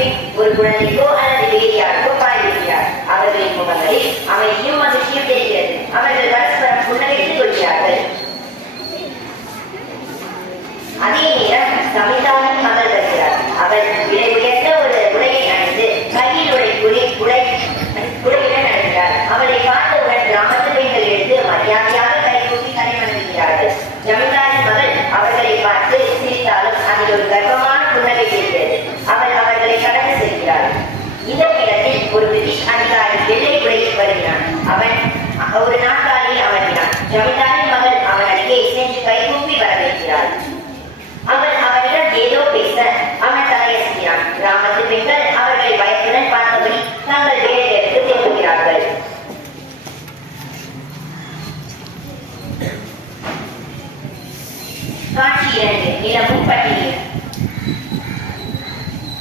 பின் ஒரு குழந்தைக்கோ அல்லது வேறு யாருக்கோ பாய்விக்கிறார். அவர்களின் முகங்களில் அமைதியும் மகிழ்ச்சியும் தெரிகிறது. அவர்கள் பரஸ்பரம் புன்னகைத்துக் கொள்கிறார்கள். அதே நேரம் சமிதாவின் மகள் வருகிறார். அவள் விலை உயர்ந்த ஒரு உடையை அணிந்து கையில் உடையுடன் அணிகிறார். அவளை பார்த்தவுடன் கிராமத்து பெண்கள் எடுத்து மரியாதையாக கைகூப்பி தலைவணங்குகிறார்கள். ஜமீன்தாரின் மகள் அவர்களை பார்த்து சிரித்தாலும் அதில் ஒரு கர்வமான புன்னகை தெரிகிறது. அவள் அவர்களை கடந்து செல்கிறார். இந்த இடத்தில் ஒரு பிரிட்டிஷ் அதிகாரி வெள்ளை உடையில் வருகிறான். அவன் ஒரு நாற்காலியில் அமர்கிறான். ஜமீன்தாரின் மகள் அவன் அருகே சென்று கைகூப்பி வரவேற்கிறாள். அவன் அவனிடம் ஏதோ பேச அவன் தலையசைக்கிறான். கிராமத்து பெண்கள் அவர்களை பயத்துடன் பார்த்தபடி தங்கள் வேலைகளுக்கு திரும்புகிறார்கள். காட்சி 2. நிலமும் பட்டியல்.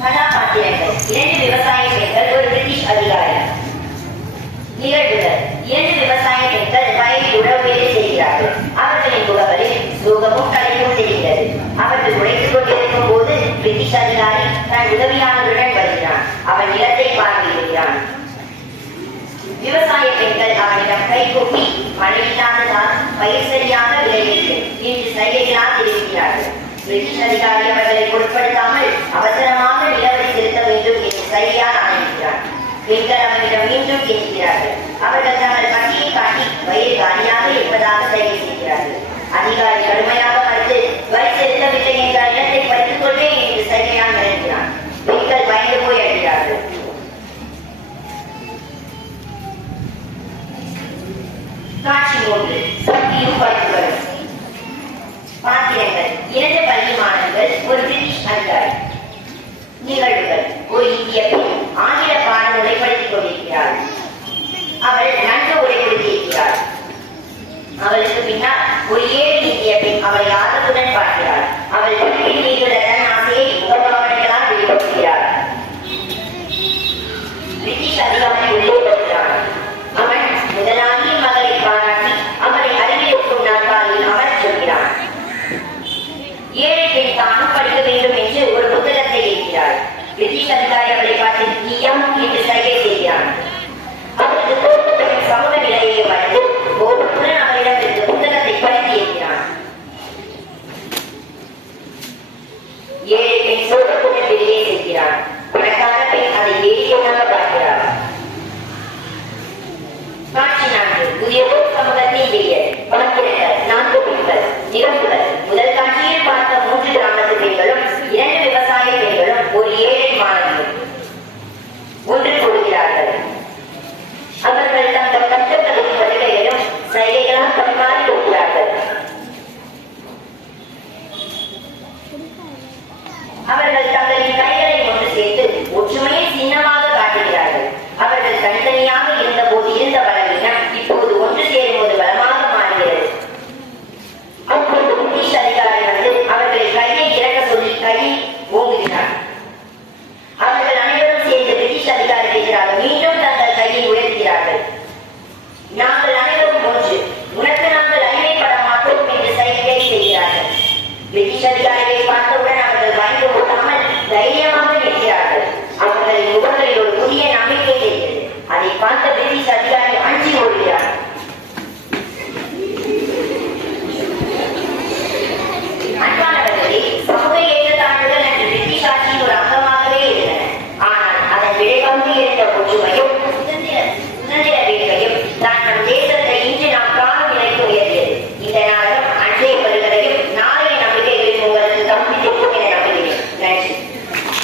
கதாபாத்திரங்கள்: 2 விவசாய பெண்கள், ஒரு பிரிட்டிஷ் அதிகாரி. நிகழ்வுகள்: 2 விவசாய பெண்கள் வயலில் உழவு வேலை செய்கிறார்கள். அவர்களின் முகங்களில் சோகமும் கலைப்பும் தெரிகிறது. அவர்கள் உழைத்துக் கொண்டிருக்கும் போது பிரிட்டிஷ் அதிகாரி தன் உதவியாளருடன் வருகிறான். அவன் நிலத்தை பார்வையிடுகிறான். விவசாய பெண்கள் அவனிடம் கைகூப்பி மழையில்லாததால் பயிர் சரியாக விளையவில்லை என்று சைகைகளால் தெரிவிக்கிறார்கள். பிரிட்டிஷ் அதிகாரி அவர்களை பொருட்படுத்தாமல் அவசரமாக நிலவரி செலுத்த வேண்டும் என்று சைகையால் ஆணையிடுகிறார். பெண்கள் அவனிடம் மீண்டும் கேட்கிறார்கள். அவர்கள் தங்கள் பட்டியை காட்டி வயிறு காலியாக இருப்பதாக சைகை செய்கிறார்கள். அதிகாரி கடுமையாக மறுத்து வரி செலுத்தவில்லை என்றால் இடத்தை பறித்துக் கொள்வேன் என்று சைகையால் மிரட்டினார். பெண்கள் பயந்து போய் அழுகிறார்கள். காட்சி 3. சக்தியும் படைப்புகளும். பாத்திரங்கள்: 2 பள்ளி மாணவர்கள், ஒரு பிரிட்டிஷ் அதிகாரி. நிகழ்வுகள்: ஒரு இந்திய பெண் ஆங்கில பாடநூலை படித்துக் கொண்டிருக்கிறாள். அவள் நன்கு உடைப்படுத்தியிருக்கிறாள். அவளுக்கு பின்னால் ஒரு 7 இந்திய பெண் அவளை ஆர்வத்துடன் பார்க்கிறாள். அவள் வீட்டில் நீங்குள்ள தன் ஆசையை முகபாவனைகளால் வெளிப்படுத்துகிறாள். பிரிட்டிஷ் அதிகாரி உள்ளே வருகிறான். அவன் முதலாளியின் மகளை பாராட்டி அவளை அறிவியலுக்கும் நாற்காலியில் அமரச் சொல்கிறான். 7 பெண் தானும் படிக்க வேண்டும் என்று ஒரு புத்தகத்தை எழுதுகிறாள். பிரிட்டிஷ் அதிகாரி அவளை பார்த்து நீயா என்று சைகை செய்கிறான். அவளுக்கு சமூக நிலை